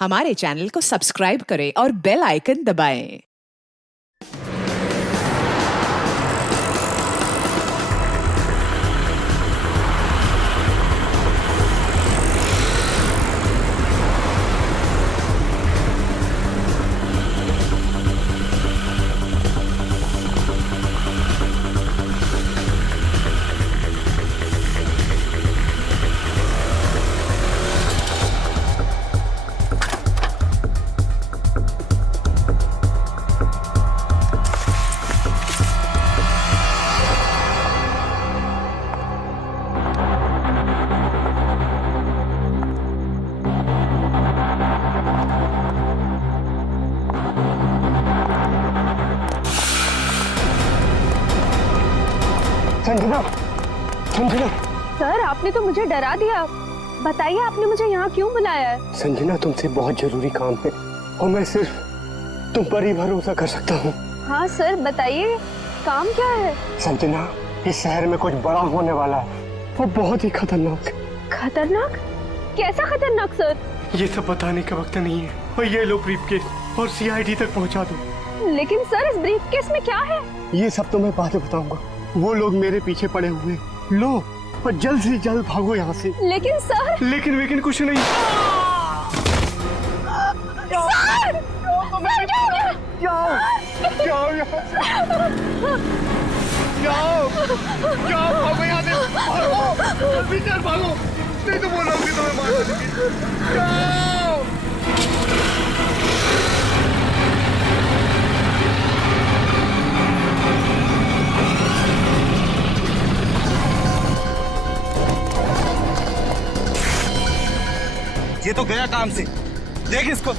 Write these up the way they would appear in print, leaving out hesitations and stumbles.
हमारे चैनल को सब्सक्राइब करें और बेल आइकन दबाएं। संजना, संजना। सर, आपने तो मुझे डरा दिया। बताइए, आपने मुझे यहाँ क्यों बुलाया है? संजना, तुमसे बहुत जरूरी काम है और मैं सिर्फ तुम पर ही भरोसा कर सकता हूँ। हाँ सर, बताइए, काम क्या है? संजना, इस शहर में कुछ बड़ा होने वाला है, वो बहुत ही खतरनाक। खतरनाक? कैसा खतरनाक सर? ये सब बताने का वक्त नहीं है और ये लो ब्रीफकेस और सीआईडी तक पहुँचा दो। लेकिन सर, इस ब्रीफकेस में क्या है? ये सब तो मैं बाद में बताऊंगा। वो लोग मेरे पीछे पड़े हुए, लो और जल्द से जल्द भागो यहाँ से। लेकिन सर। लेकिन कुछ नहीं। सर! सर, क्या हो गया? जाओ यहाँ से। जाओ भागो यहाँ से, भागो पीछे भागो, नहीं तो बोला कि तुम्हें मार देंगे। जाओ। ये तो गया काम से, देख इसको।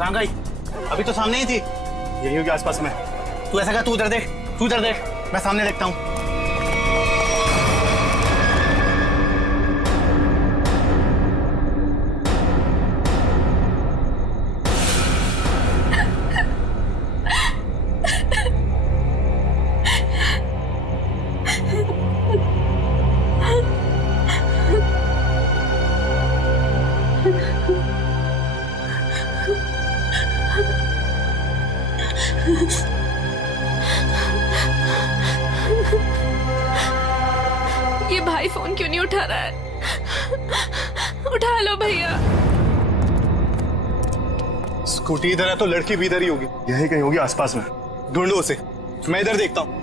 कहाँ गई? अभी तो सामने ही थी। यही होगी आसपास में। तू ऐसा कर, तू उधर देख, मैं सामने देखता हूँ। ये भाई फोन क्यों नहीं उठा रहा है? उठा लो भैया। स्कूटी इधर है तो लड़की भी इधर ही होगी, यही कहीं होगी आसपास में। ढूंढो उसे, मैं इधर देखता हूँ।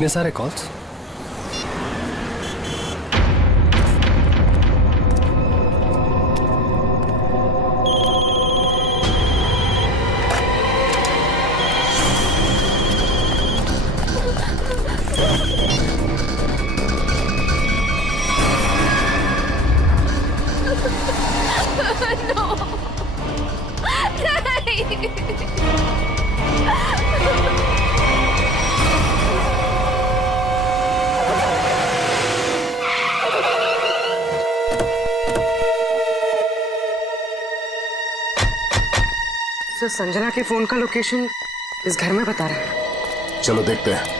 इतने सारे कॉल्स? सर, संजना के फोन का लोकेशन इस घर में बता रहा है। चलो देखते हैं।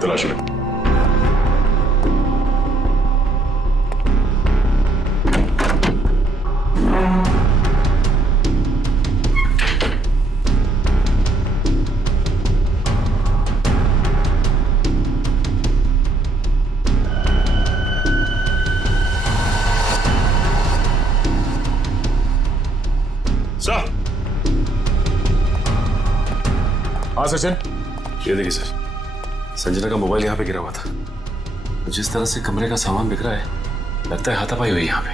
तलाश लो। सर। हाँ सचिन। ये देखिए सर, संजना का मोबाइल यहाँ पे गिरा हुआ था। जिस तरह से कमरे का सामान बिखरा है, लगता है हाथापाई हुई यहाँ पे।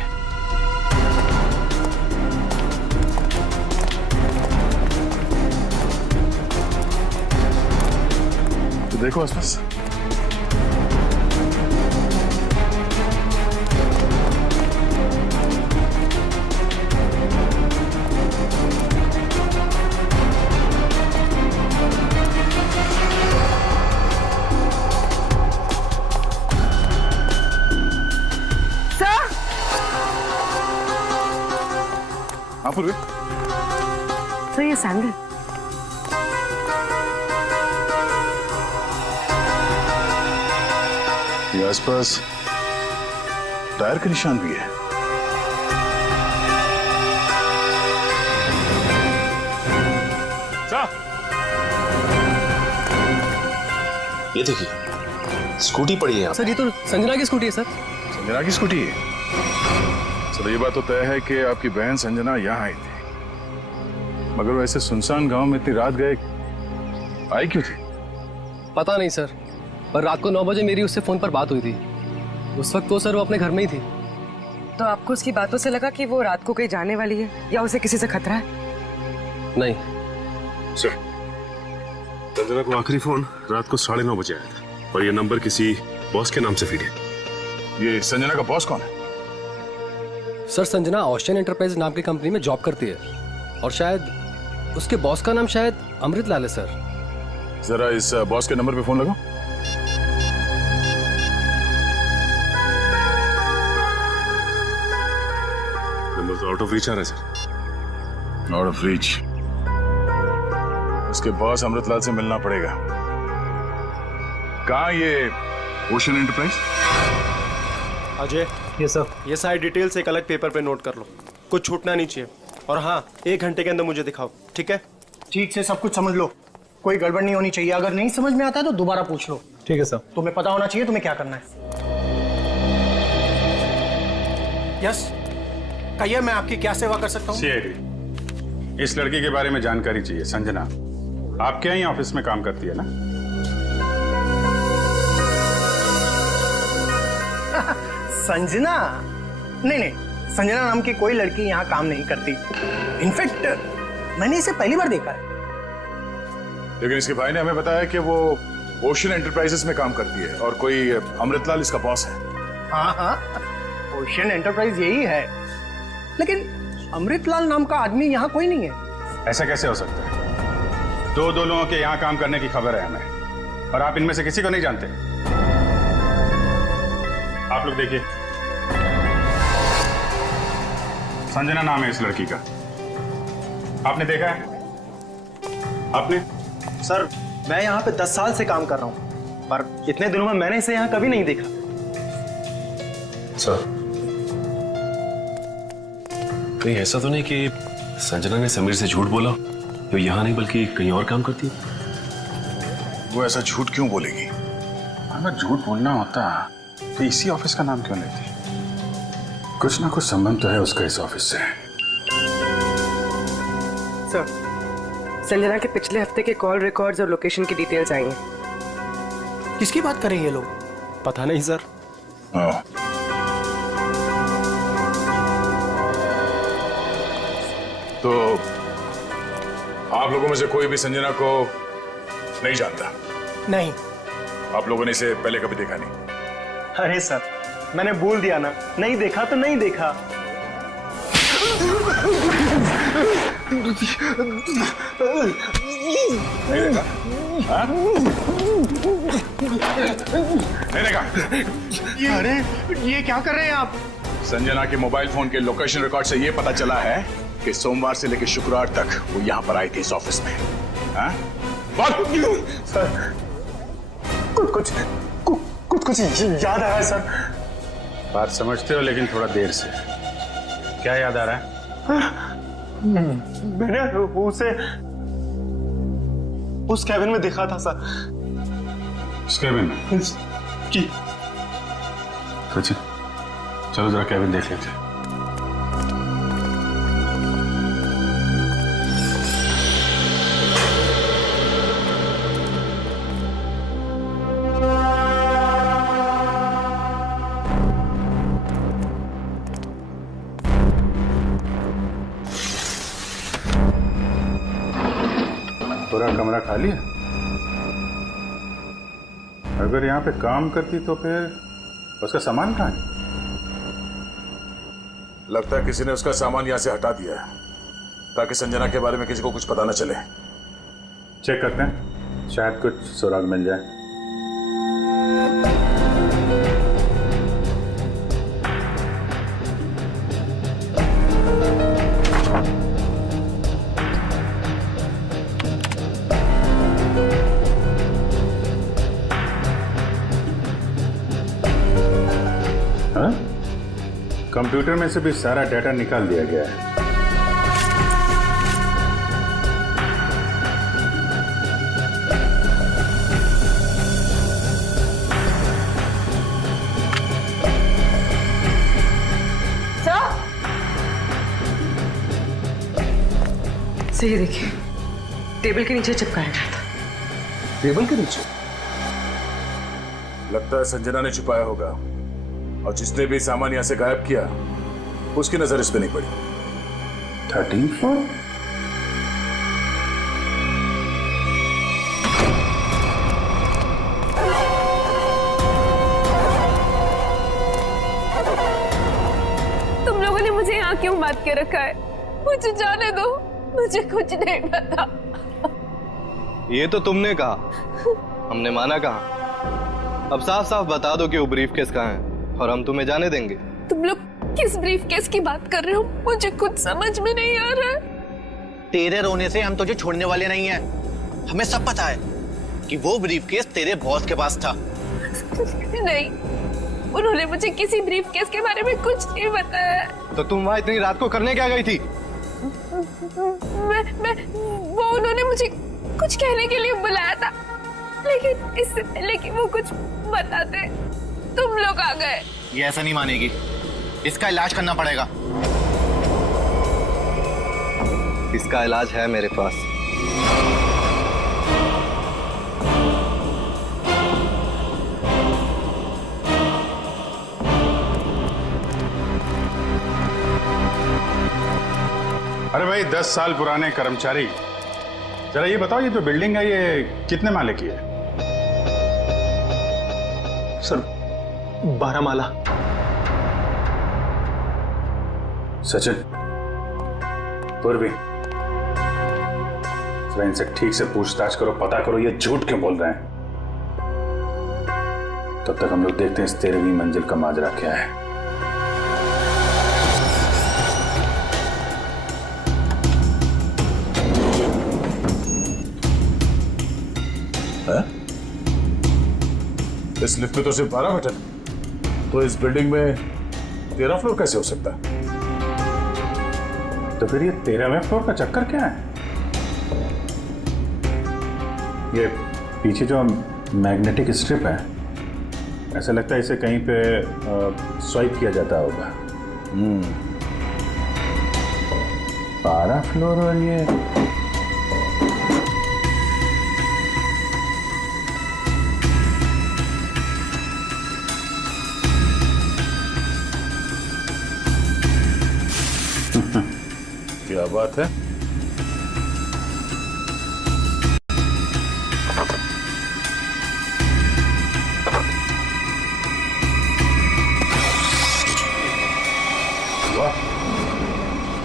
तो देखो आसपास। हाँ पूर्वी। सर, ये सैंडल। ये आसपास टायर के निशान भी है। ये देखिए, स्कूटी पड़ी है यहाँ। सर, ये तो संजना की स्कूटी है सर। संजना की स्कूटी है। चलो ये बात तो तय है कि आपकी बहन संजना यहाँ आई थी, मगर वैसे सुनसान गांव में इतनी रात गए आई क्यों थी? पता नहीं सर, पर रात को 9 बजे मेरी उससे फोन पर बात हुई थी। उस वक्त तो सर वो अपने घर में ही थी। तो आपको उसकी बातों से लगा कि वो रात को कहीं जाने वाली है या उसे किसी से खतरा है? नहीं सर, संजना को आखिरी फोन रात को 9:30 बजे आया था और ये नंबर किसी बॉस के नाम से फीड है। ये संजना का बॉस कौन है? सर, संजना ओशियन एंटरप्राइज नाम की कंपनी में जॉब करती है और शायद उसके बॉस का नाम शायद अमृतलाल है सर। जरा इस बॉस के नंबर पे फोन लगाओ। नंबर तो आउट ऑफ रीच आ रहा है सर। Out of reach. उसके बॉस अमृतलाल से मिलना पड़ेगा। कहाँ ये ओशियन एंटरप्राइज? अजय, ये सर, ये सारी डिटेल्स एक अलग पेपर पे नोट कर लो, कुछ छूटना नहीं चाहिए। और हाँ, 1 घंटे के अंदर मुझे दिखाओ, ठीक है? ठीक से सब कुछ समझ लो, कोई गड़बड़ नहीं होनी चाहिए। अगर नहीं समझ में आता है तो दोबारा पूछ लो। ठीक है सर। तुम्हें पता होना चाहिए तुम्हें क्या करना है। यस, कहिए, मैं आपकी क्या सेवा कर सकता हूँ? सीआईडी, इस लड़की के बारे में जानकारी चाहिए। संजना आपके यहाँ ही ऑफिस में काम करती है ना? संजना? नहीं नहीं, संजना नाम की कोई लड़की यहाँ काम नहीं करती। इनफैक्ट मैंने इसे पहली बार देखा है। लेकिन इसके भाई ने हमें बताया कि वो ओशियन एंटरप्राइजेस में काम करती है और कोई अमृतलाल इसका बॉस है। हाँ हाँ, ओशियन एंटरप्राइज यही है, लेकिन अमृतलाल नाम का आदमी यहाँ कोई नहीं है। ऐसा कैसे हो सकता है? दो लोगों के यहाँ काम करने की खबर है हमें, और आप इनमें से किसी को नहीं जानते। आप लोग देखिए, संजना नाम है इस लड़की का। आपने देखा है? आपने? सर, मैं यहाँ पे 10 साल से काम कर रहा हूँ, पर इतने दिनों में मैंने इसे यहाँ कभी नहीं देखा। सर, कहीं ऐसा तो नहीं कि संजना ने समीर से झूठ बोला, तो यहाँ नहीं बल्कि कहीं और काम करती है? वो ऐसा झूठ क्यों बोलेगी? अगर झूठ बोलना होता तो इसी ऑफिस का नाम क्यों लेती? कुछ ना कुछ संबंध तो है उसका इस ऑफिस से। सर, संजना के पिछले हफ्ते के कॉल रिकॉर्ड्स और लोकेशन की डिटेल्स आई हैं। किसकी बात कर रहे हैं ये लोग? पता नहीं सर। हाँ। तो आप लोगों में से कोई भी संजना को नहीं जानता? नहीं। आप लोगों ने इसे पहले कभी देखा नहीं? अरे सर, मैंने बोल दिया ना, नहीं देखा तो नहीं देखा। नहीं देखा? हाँ? नहीं देखा? अरे ये क्या कर रहे हैं आप? संजना के मोबाइल फोन के लोकेशन रिकॉर्ड से यह पता चला है कि सोमवार से लेकर शुक्रवार तक वो यहाँ पर आई थी इस ऑफिस में। हाँ? सर, कुछ याद आया सर। बात समझते हो लेकिन थोड़ा देर से। क्या याद आ रहा है? मैंने उसे उस कैबिन में देखा था सर। उस कैबिन में? जी। सचिन, चलो जरा कैबिन देख लेते हैं। पूरा कमरा खाली है? अगर यहाँ पे काम करती तो फिर उसका सामान कहाँ है? लगता है किसी ने उसका सामान यहाँ से हटा दिया है ताकि संजना के बारे में किसी को कुछ पता न चले। चेक करते हैं, शायद कुछ सुराग मिल जाए। हाँ? कंप्यूटर में से भी सारा डाटा निकाल दिया गया है। सही देखिए, टेबल के नीचे चिपकाया गया था। टेबल के नीचे? लगता है संजना ने छुपाया होगा और जिसने भी सामान यहां से गायब किया उसकी नजर इस पे नहीं पड़ी। 13th floor? तुम लोगों ने मुझे यहाँ क्यों बात के रखा है? मुझे जाने दो, मुझे कुछ नहीं पता। ये तो तुमने कहा, हमने माना कहा। अब साफ साफ बता दो कि वो ब्रीफकेस कहाँ है और हम तुम्हें जाने देंगे। तुम लोग किस ब्रीफकेस की बात कर रहे हो? मुझे कुछ समझ में नहीं आ रहा है। तेरे रोने से हम तुझे छोड़ने वाले नहीं हैं। हमें सब पता है कि वो ब्रीफकेस तेरे बॉस के पास था। नहीं, उन्होंने मुझे किसी ब्रीफकेस के बारे में कुछ नहीं बताया। तो तुम वहां इतनी रात को करने क्या गई थी? वो उन्होंने मुझे कुछ कहने के लिए बुलाया था, लेकिन इससे पहले कि वो कुछ बताते तुम लोग आ गए। ये ऐसा नहीं मानेगी, इसका इलाज करना पड़ेगा। इसका इलाज है मेरे पास। अरे भाई, 10 साल पुराने कर्मचारी, जरा ये बताओ, ये जो बिल्डिंग है ये कितने माले की है? सर, 12 माला। सचिन, पूर्वी, जरा इनसे ठीक से पूछताछ करो, पता करो ये झूठ क्यों बोल रहे हैं। तब तक हम लोग देखते हैं इस 13वीं मंजिल का माजरा क्या है। इस लिफ्ट में तो सिर्फ 12 बटन, तो इस बिल्डिंग में 13 फ्लोर कैसे हो सकता है? तो फिर ये 13वें फ्लोर का चक्कर क्या है? ये पीछे जो मैग्नेटिक स्ट्रिप है, ऐसा लगता है इसे कहीं पे स्वाइप किया जाता होगा। 12 फ्लोर और ये क्या बात है?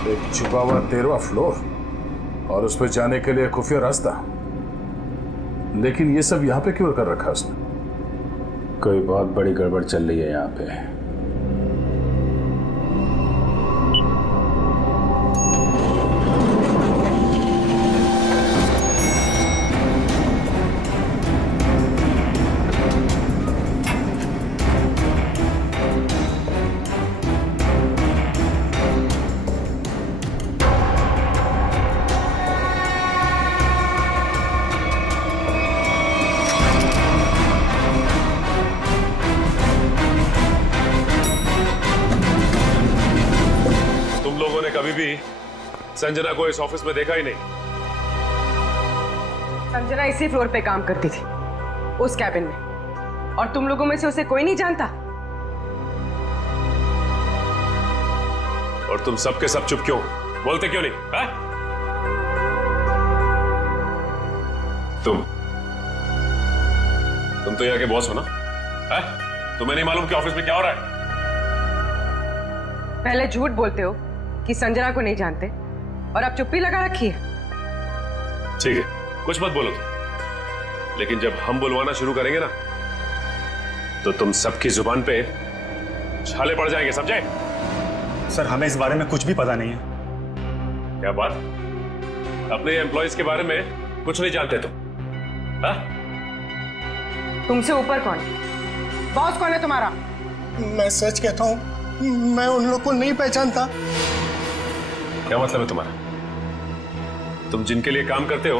एक छुपा हुआ 13वां फ्लोर और उस पर जाने के लिए खुफिया रास्ता। लेकिन ये सब यहाँ पे क्यों कर रखा उसने? कोई बहुत बड़ी गड़बड़ चल रही है यहाँ पे। कभी भी संजना को इस ऑफिस में देखा ही नहीं। संजना इसी फ्लोर पे काम करती थी, उस कैबिन में, और तुम लोगों में से उसे कोई नहीं जानता। और तुम सबके सब चुप क्यों? बोलते क्यों नहीं? है? तुम तो यहाँ के बॉस हो ना? है? तुम्हें नहीं मालूम कि ऑफिस में क्या हो रहा है? पहले झूठ बोलते हो कि संजना को नहीं जानते, और अब चुप्पी लगा रखी है। ठीक है, कुछ मत बोलो तुम। लेकिन जब हम बुलवाना शुरू करेंगे ना, तो तुम सबकी जुबान पे छाले पड़ जाएंगे, समझे? सर, हमें इस बारे में कुछ भी पता नहीं है। क्या बात? अपने एम्प्लॉयज के बारे में कुछ नहीं जानते तुम? हाँ? तुमसे ऊपर कौन? बॉस कौन है तुम्हारा? मैं सच कहता हूँ, मैं उन लोग को नहीं पहचानता। क्या मतलब है तुम्हारा? तुम जिनके लिए काम करते हो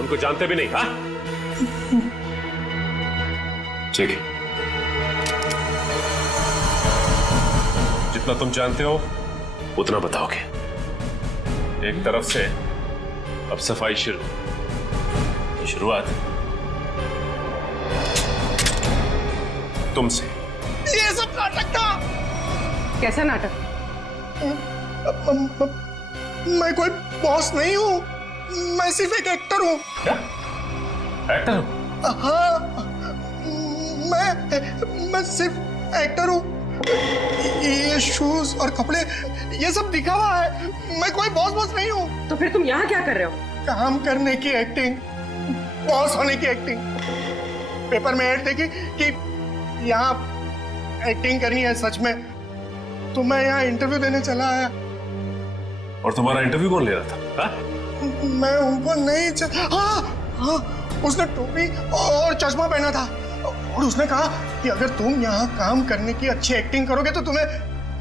उनको जानते भी नहीं? हाँ? ठीक है, जितना तुम जानते हो उतना बताओगे। एक तरफ से अब सफाई शुरू। शुरुआत तुमसे। ये सब नाटक था। कैसा नाटक? मैं कोई बॉस नहीं हूँ, मैं सिर्फ एक एक्टर हूँ। क्या? एक्टर हो? हाँ, मैं सिर्फ एक्टर हूँ। ये शूज और कपड़े, ये सब दिखावा है। मैं कोई बॉस नहीं हूँ। तो फिर तुम यहाँ क्या कर रहे हो? काम करने की एक्टिंग, बॉस होने की एक्टिंग। पेपर में ऐड देखी कि यहाँ एक्टिंग करनी है सच में, तो मैं यहाँ इंटरव्यू देने चला आया। और तुम्हारा इंटरव्यू कौन ले रहा था? हा? मैं उनको नहीं हाँ, उसने टोपी और चश्मा पहना था, और उसने कहा कि अगर तुम यहाँ काम करने की अच्छी एक्टिंग करोगे तो तुम्हें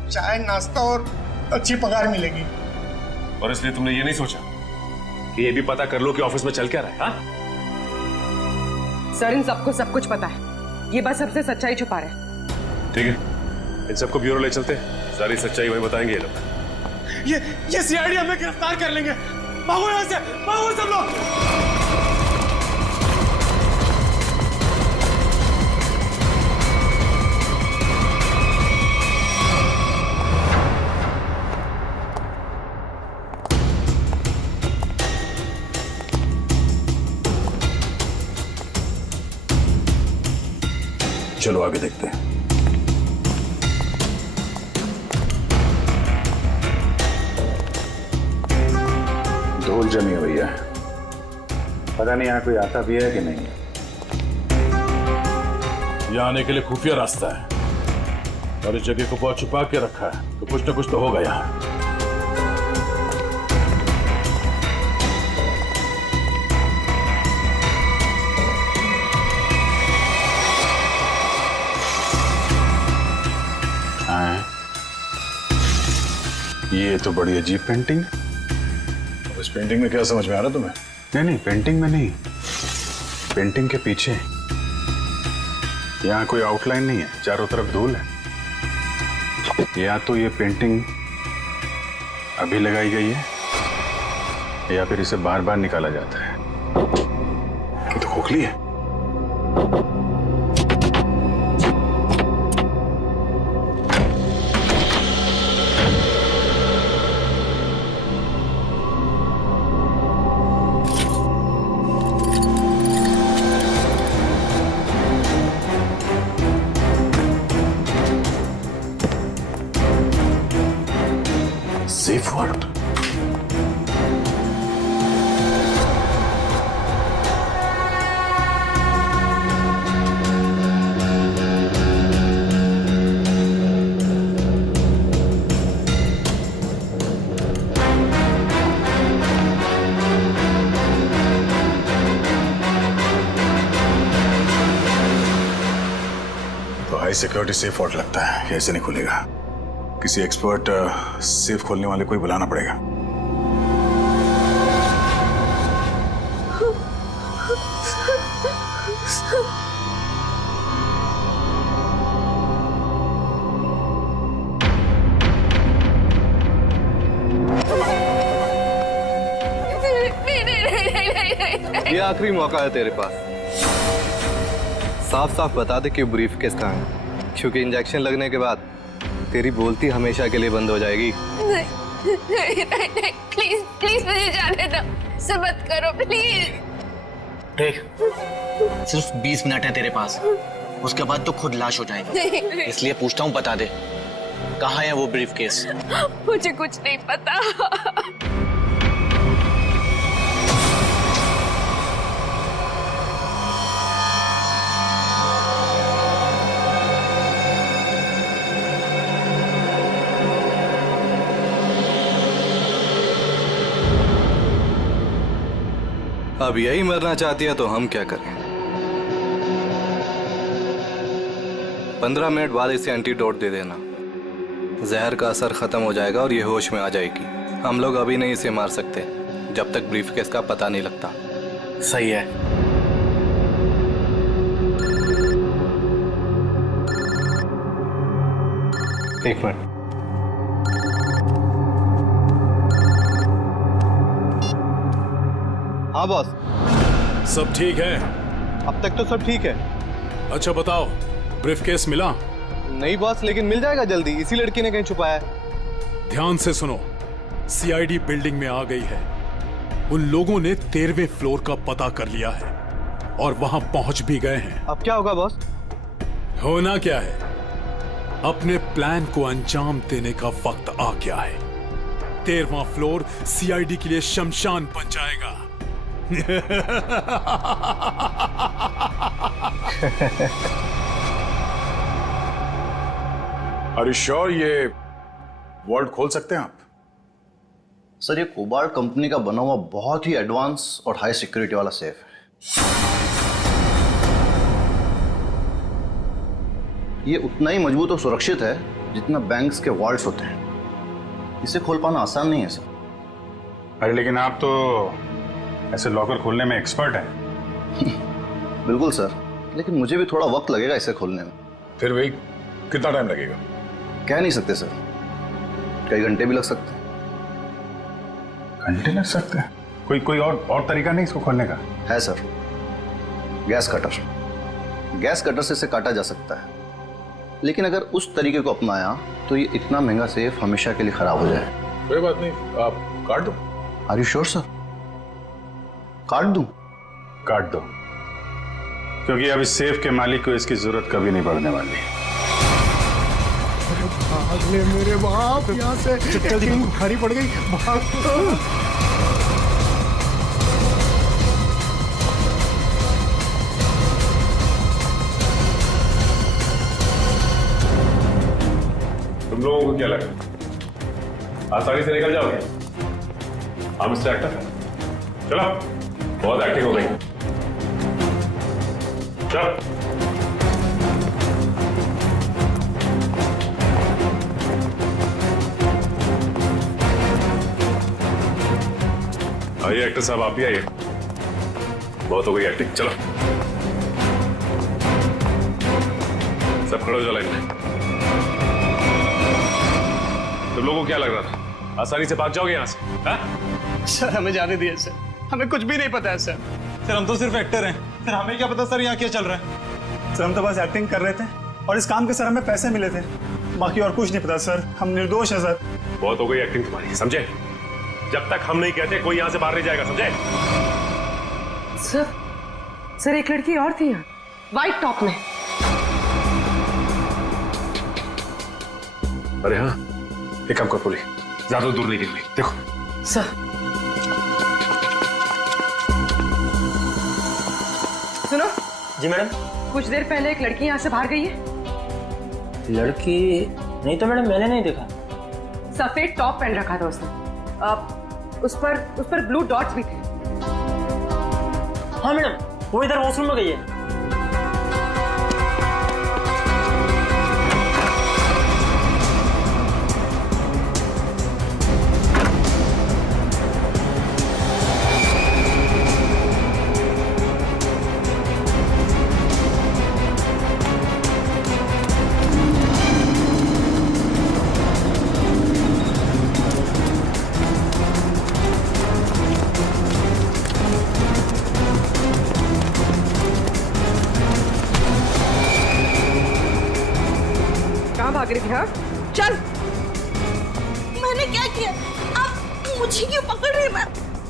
चाय, नाश्ता और अच्छी पगार मिलेगी। और इसलिए तुमने ये नहीं सोचा कि ये भी पता कर लो कि ऑफिस में चल क्या रहा है? हा? सर, इन सबको सब कुछ पता है, ये बस सबसे सच्चाई छुपा रहे हैं। ठीक है, इन सबको ब्यूरो ले चलते हैं, सारी सच्चाई वही बताएंगे ये लोग। ये सीआईडी हमें गिरफ्तार कर लेंगे। भागो यहाँ से, भागो सब लोग। चलो आगे देखते हैं। धूल जमी हुई है, पता नहीं यहाँ कोई आता भी है कि नहीं। यहाँ आने के लिए खुफिया रास्ता है, और इस जगह को बहुत छुपा के रखा है, तो कुछ ना कुछ तो होगा यहाँ। ये तो बड़ी अजीब पेंटिंग है। अब इस पेंटिंग में क्या समझ में आ रहा तुम्हें? नहीं नहीं, पेंटिंग में नहीं, पेंटिंग के पीछे। यहाँ कोई आउटलाइन नहीं है, चारों तरफ धूल है। या तो ये पेंटिंग अभी लगाई गई है या फिर इसे बार बार निकाला जाता है। ये तो खोखली है। Safe word. तो हाई सिक्योरिटी सेफ वर्ड लगता है, ऐसे नहीं खुलेगा। किसी एक्सपर्ट सेफ खोलने वाले को ही बुलाना पड़ेगा। ये आखिरी मौका है तेरे पास। साफ साफ बता दे कि ब्रीफ केस कहाँ है, क्योंकि इंजेक्शन लगने के बाद तेरी बोलती हमेशा के लिए बंद हो जाएगी। नहीं, प्लीज प्लीज मुझे जाने दो, ऐसा मत करो प्लीज। देख, सिर्फ 20 मिनट है तेरे पास, उसके बाद तो खुद लाश हो जाएगी। इसलिए पूछता हूँ, बता दे कहाँ है वो ब्रीफ केस? मुझे कुछ नहीं पता। अब यही मरना चाहती है तो हम क्या करें? 15 मिनट बाद इसे एंटीडोट दे देना, जहर का असर खत्म हो जाएगा और ये होश में आ जाएगी। हम लोग अभी नहीं इसे मार सकते जब तक ब्रीफकेस का पता नहीं लगता। सही है। एक मिनट। हाँ बॉस, सब ठीक है? अब तक तो सब ठीक है। अच्छा बताओ, ब्रीफकेस मिला? नहीं बॉस, लेकिन मिल जाएगा जल्दी। इसी लड़की ने कहीं छुपाया है। ध्यान से सुनो, सीआईडी बिल्डिंग में आ गई है। उन लोगों ने 13वें फ्लोर का पता कर लिया है और वहां पहुंच भी गए हैं। अब क्या होगा बॉस? होना क्या है, अपने प्लान को अंजाम देने का वक्त आ गया है। 13वां फ्लोर सीआईडी के लिए शमशान बन जाएगा। Are you sure ये वर्ल्ड खोल सकते हैं आप? सर, ये कोबाल्ट कंपनी का बना हुआ बहुत ही एडवांस और हाई सिक्योरिटी वाला सेफ है। ये उतना ही मजबूत और सुरक्षित है जितना बैंक्स के वॉल्ट्स होते हैं। इसे खोल पाना आसान नहीं है सर। अरे लेकिन आप तो ऐसे लॉकर खोलने में एक्सपर्ट हैं। बिल्कुल सर, लेकिन मुझे भी थोड़ा वक्त लगेगा इसे खोलने में। फिर वही कितना टाइम लगेगा? कह नहीं सकते सर, कई घंटे भी लग सकते हैं। घंटे लग सकते हैं? कोई और तरीका नहीं इसको खोलने का? है sir, gas cutter. Gas cutter से इसे काटा जा सकता है, लेकिन अगर उस तरीके को अपनाया तो ये इतना महंगा सेफ हमेशा के लिए खराब हो जाए। कोई बात नहीं, आप काट दो। Are you sure sir? काट दूं? काट दो, क्योंकि अब इस सेफ के मालिक को इसकी जरूरत कभी नहीं पड़ने वाली। भाग ले मेरे बाप, यहाँ से एक्टिंग भारी पड़ गई। भाग। तुम लोगों को क्या लगा आसानी से निकल जाओगे? हाँ मिस्टर एक्टर, चलो, बहुत एक्टिंग हो गई। चलो। भैया एक्टर साहब आप भी आइए, बहुत हो गई एक्टिंग, चलो सब खड़े हो जाओ लाइन में। तुम लोगों को क्या लग रहा था आसानी से भाग जाओगे यहाँ से? हाँ? सर हमें जाने दिए सर, हमें कुछ भी नहीं पता है सर। सर हम तो सिर्फ एक्टर हैं, सर हमें क्या पता सर यहाँ क्या चल रहा है। सर हम तो बस एक्टिंग कर रहे थे और इस काम के सर हमें पैसे मिले थे, बाकी और कुछ नहीं पता सर, हम निर्दोष हैं सर। बहुत हो गई एक्टिंग तुम्हारी, समझे? जब तक हम नहीं कहते कोई यहाँ से बाहर नहीं जाएगा, समझे? सर एक लड़की और थी यहाँ, व्हाइट टॉप में। अरे हाँ, एक काम कर बोली, ज्यादा दूर नहीं निकली, देखो। सर सुनो। जी मैडम। कुछ देर पहले एक लड़की यहाँ से बाहर गई है। लड़की नहीं तो मैडम, मैंने नहीं देखा। सफेद टॉप पहन रखा था उसने, उस पर ब्लू डॉट्स भी थे। हाँ मैडम, वो इधर वॉशरूम में गई है। भाग रही थी? हाँ चल। मैंने क्या किया? आप मुझे क्यों पकड़ रहे?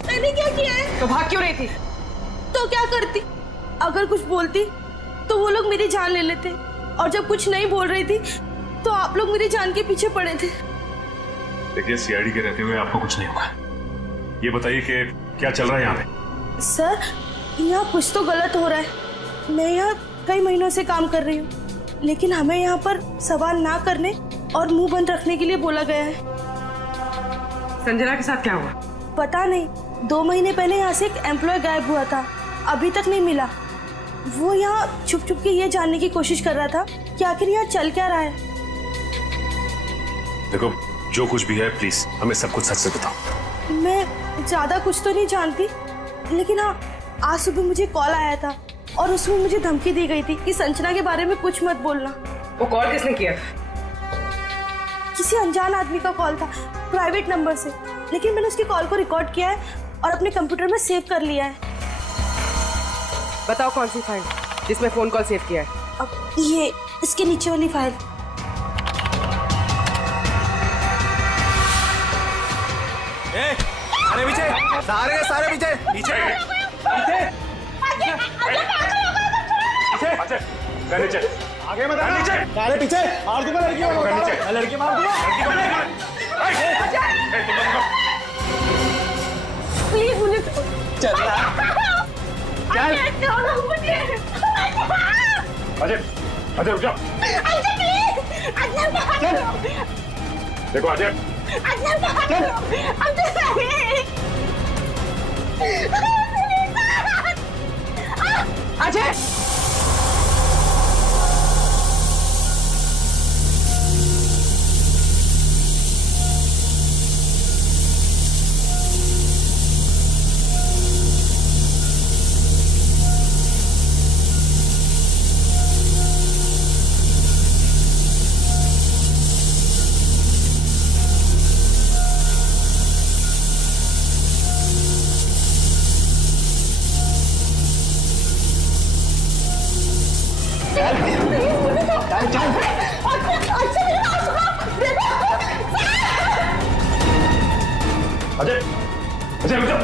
मैंने क्या किया है? तो भाग क्यों रही थी? तो क्या करती? अगर कुछ बोलती तो वो लोग मेरी जान ले लेते, और जब कुछ नहीं बोल रही थी तो आप लोग मेरी जान के पीछे पड़े थे। देखिए सीआईडी के रहते हुए आपको कुछ नहीं होगा। ये बताइए कि क्या चल रहा है यहाँ पे? सर यहाँ कुछ तो गलत हो रहा है। मैं यहाँ कई महीनों से काम कर रही हूँ, लेकिन हमें यहाँ पर सवाल ना करने और मुंह बंद रखने के लिए बोला गया है। संजना के साथ क्या हुआ? पता नहीं, 2 महीने पहले यहाँ से एक एम्प्लॉय गायब हुआ था, अभी तक नहीं मिला। वो यहाँ छुप छुप के ये जानने की कोशिश कर रहा था कि आखिर यहाँ चल क्या रहा है। देखो जो कुछ भी है प्लीज हमें सब कुछ सच से बताओ। मैं ज्यादा कुछ तो नहीं जानती, लेकिन हाँ आज सुबह मुझे कॉल आया था और उसमें मुझे धमकी दी गई थी कि संजना के बारे में कुछ मत बोलना। वो कॉल किसने किया? किसी अनजान आदमी का कॉल था, प्राइवेट नंबर से, लेकिन मैंने उसकी कॉल को रिकॉर्ड किया है और अपने कंप्यूटर में सेव कर लिया है। बताओ कौन सी फाइल जिसमें फोन कॉल सेव किया है? अब ये इसके नीचे वाली फाइल। अरे पीछे सारे पीछे पीछे नीचे आगे मत आना, नीचे सारे पीछे मार दूंगा लड़की को, लड़की मार दूंगा। प्लीज मुझे चल अजय अजय रुक जाओ। देखो अजय अजय अजय अजय रुक जाओ।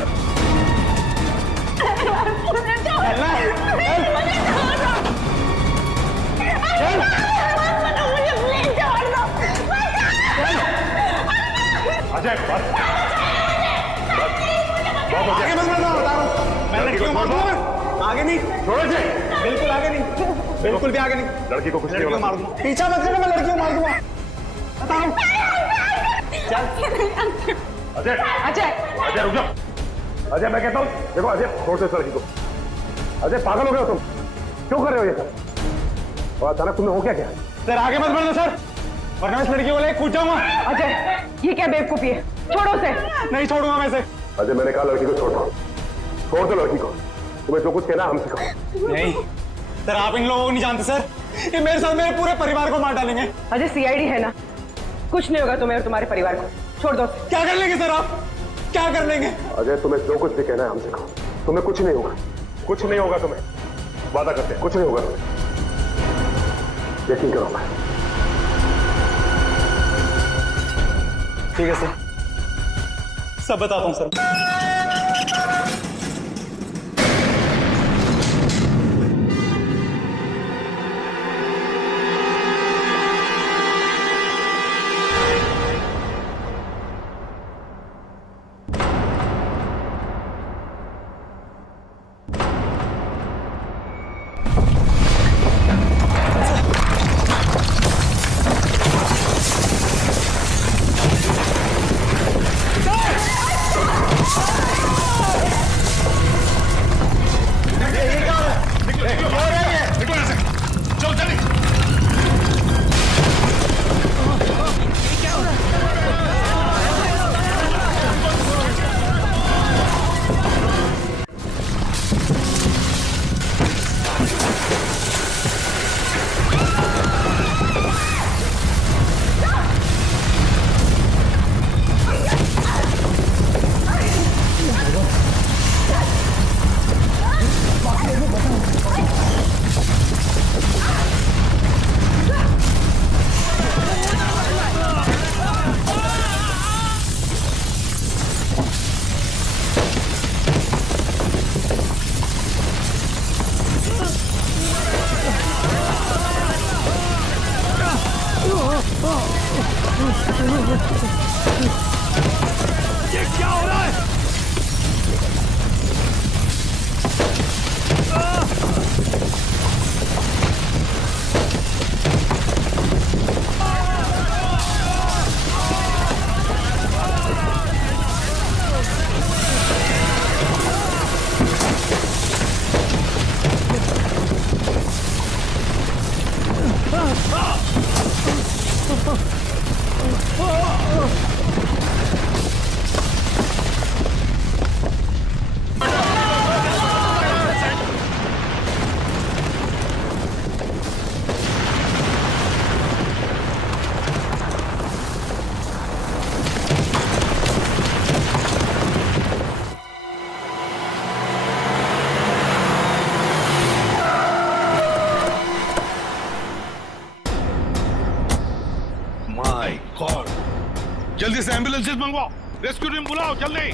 अजय बस आगे मत बढ़ो, बता रहा हूं मैं लड़की को मार दूंगा। आगे नहीं, छोड़ो अजय, बिल्कुल आगे नहीं, बिल्कुल भी आगे नहीं। लड़की को कुछ नहीं लड़की को होगा। मार दूंगा, पीछा मत करना, मैं लड़की को मार दूंगा, बता रहा हूं। अजय अजय अजय रुक जाओ। अजय मैं कहता हूँ देखो अजय छोड़ दो इस लड़की को। अजय पागल हो गए हो तुम, क्यों कर रहे हो ये सब? और अचानक तुम्हें हो क्या है? सर आगे मत बढ़ो सर, वरना इस लड़की को लेकर कूद जाऊंगा। अजय ये क्या बेवकूफी है, छोड़ो उसे। नहीं छोड़ूंगा मैं इसे, अजय मैंने कहा लड़की को छोड़ दो, छोड़ दो लड़की को। तुम्हें जो कुछ कहना हमसे कहो। नहीं सर, आप इन लोगों को नहीं जानते सर, ये मेरे साथ मेरे पूरे परिवार को मार डालेंगे। अजय सीआईडी है ना, कुछ नहीं होगा तुम्हें और तुम्हारे परिवार को, छोड़ दो। क्या कर लेंगे सर आप, क्या कर लेंगे? अजय तुम्हें जो कुछ भी कहना है हमसे कहो, तुम्हें कुछ नहीं होगा, कुछ नहीं होगा तुम्हें, वादा करते हैं कुछ नहीं होगा तुम्हें, यकीन करो। मैं ठीक है सर, सब बताता हूँ सर। जल्दी से एम्बुलेंसेस मंगवाओ, रेस्क्यू टीम बुलाओ जल्दी।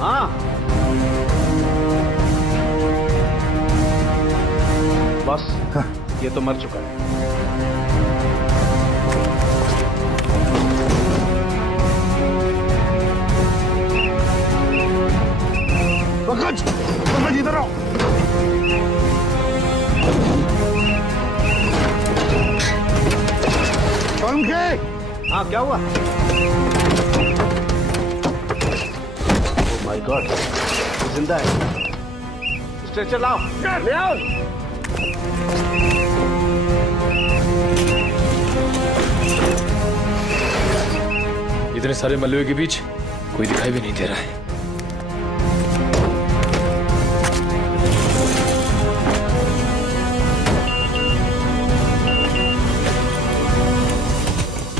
हाँ बस ये तो मर चुका है। पंकज इधर आओ। हाँ क्या हुआ? माय गॉड, जिंदा है। स्ट्रेचर लाओ, ले आओ। इतने सारे मलबे के बीच कोई दिखाई भी नहीं दे रहा है।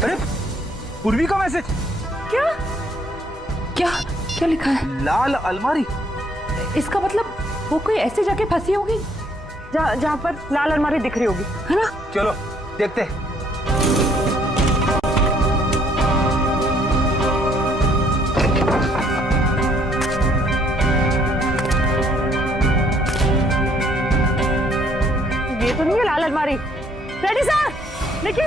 अरे पूर्वी का मैसेज। क्या क्या क्या लिखा है? लाल अलमारी। इसका मतलब वो कोई ऐसी जगह फंसी होगी जहाँ पर लाल अलमारी दिख रही होगी, है ना? चलो देखते हैं। ये तो नहीं है लाल अलमारी। रेडी सर, लेकिन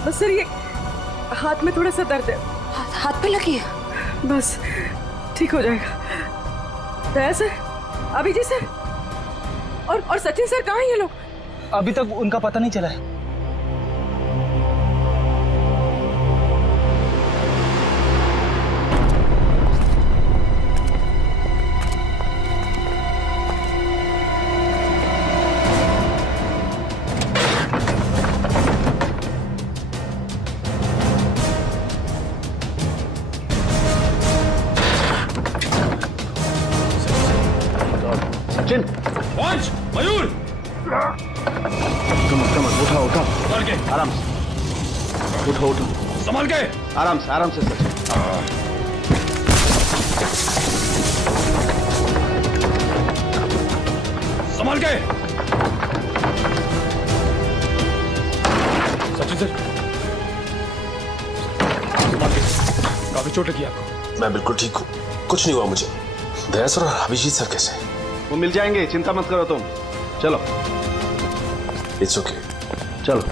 बस सर, ये हाथ में थोड़ा सा दर्द है। हाथ पे लगी है? बस ठीक हो जाएगा। दया सर, अभिजीत सर और सचिन सर कहाँ हैं ये लोग? अभी तक उनका पता नहीं चला है। सचिन, मयूर, उठा उठा, संभाल के, आराम से उठो उठो, संभाल के, आराम से सचिन। संभाल के। सचिन सर, संभाल के। काफी चोट लगी आपको? मैं बिल्कुल ठीक हूँ, कुछ नहीं हुआ मुझे। दया सर और अभिजीत सर कैसे? वो मिल जाएंगे, चिंता मत करो तुम। चलो। It's okay. चलो।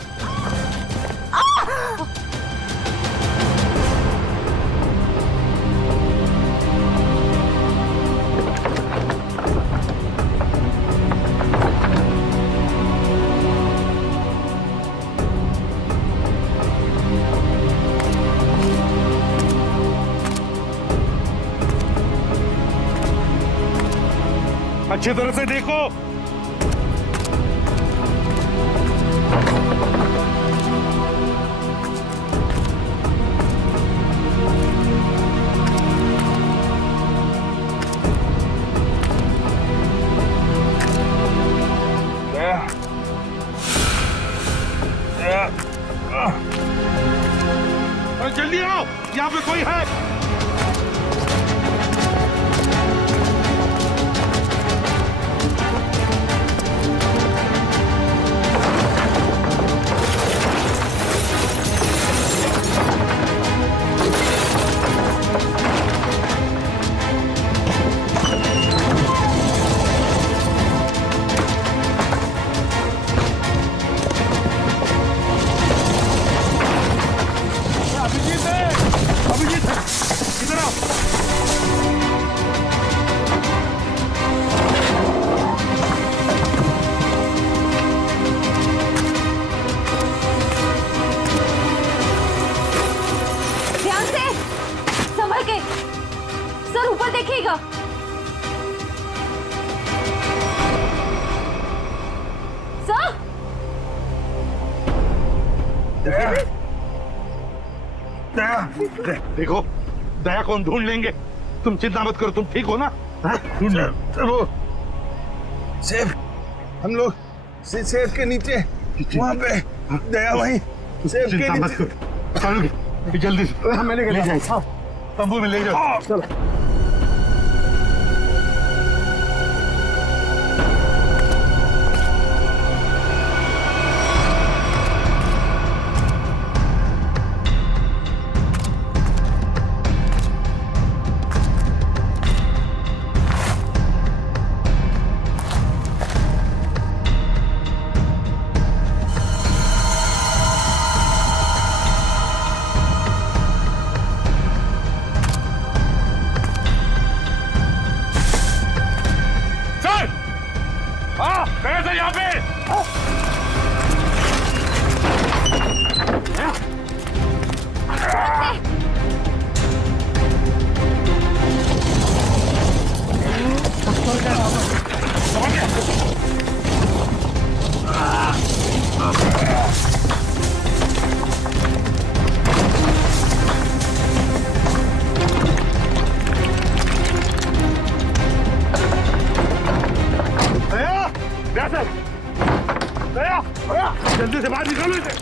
अच्छी तरह से देखो। जल्दी आओ, यहाँ पे कोई है। देखिएगा। सर, दया, देखो दया कौन ढूंढ लेंगे, तुम चिंता मत करो, तुम ठीक हो ना? वो सेफ, हम लोग सेफ के नीचे वहाँ पे, दया वहीं सेफ के नीचे। जल्दी से मैंने ले जाए, तंबू में ले जाओ। चलो यहाँ पे अंदर। दया, दया, जल्दी से बाहर निकालो इसे,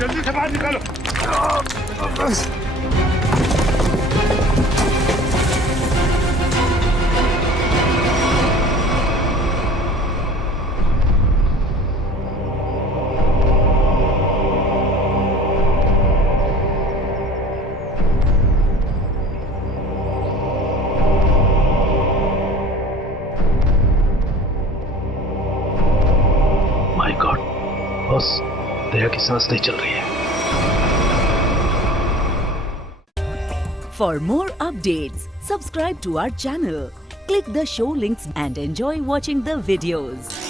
जल्दी से बाहर निकालो। बस। माय गॉड बॉस, दया की सांस नहीं चल रही है। For more updates, subscribe to our channel, click the show links and enjoy watching the videos.